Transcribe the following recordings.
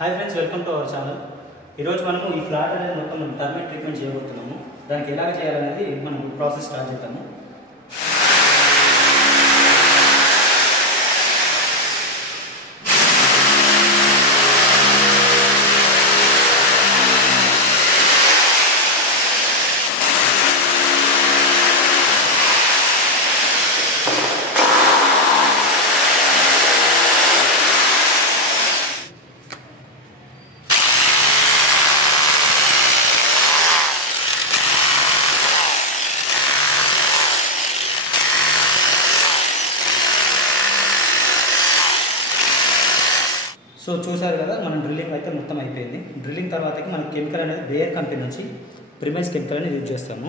Hi friends, welcome to our channel. ఈరోజు మనము ఈ ఫ్లాట్ అనేది మొత్తం మనం టర్మేట్ ట్రీట్మెంట్ చేయబోతున్నాము. దానికి ఎలాగ చేయాలనేది మనం ప్రాసెస్ స్టార్ట్ చేద్దాము. సో చూసారు కదా, మన డ్రిల్లింగ్ అయితే మొత్తం అయిపోయింది. డ్రిల్లింగ్ తర్వాతకి మనం కెమికల్ అనేది బేయర్ కంపెనీ నుంచి ప్రిమెన్స్ కెమికల్ అనేది యూజ్ చేస్తాము.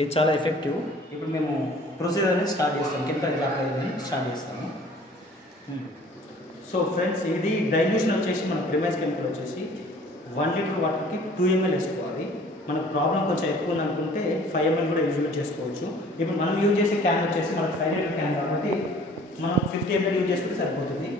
ఇది చాలా ఎఫెక్టివ్. ఇప్పుడు మేము ప్రొసీజర్ అనేది స్టార్ట్ చేస్తాము. కెమికల్ ఎలా అయిందని స్టార్ట్ చేస్తాము. సో ఫ్రెండ్స్, ఇది డైల్యూషన్ వచ్చేసి మన ప్రిమెన్స్ కెమికల్ వచ్చేసి 1 లీటర్ వాటర్కి 2 ml వేసుకోవాలి. మనకు ప్రాబ్లం కొంచెం ఎక్కువ ఉందనుకుంటే 5 ml కూడా యూజ్ చేసుకోవచ్చు. ఇప్పుడు మనం యూజ్ చేసే క్యాన్ వచ్చేసి మనకు 5 లీటర్ క్యాన్ కాబట్టి మనం 50 ml యూజ్ చేసుకుంటే సరిపోతుంది.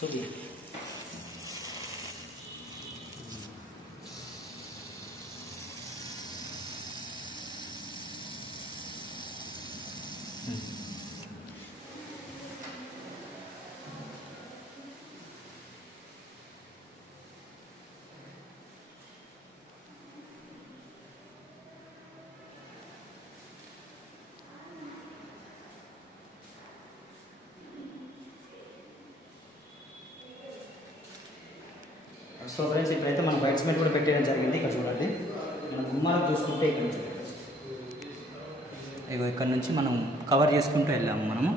చూడండి, సో ఫ్రెండ్స్, ఇప్పుడైతే మనం వైట్ సిమెంట్ కూడా పెట్టేయడం జరిగింది. ఇక్కడ చూడండి, మనం గుమ్మాలకు చూసుకుంటే ఇక్కడ నుంచి ఇక్కడ నుంచి మనం కవర్ చేసుకుంటూ వెళ్ళాము మనము.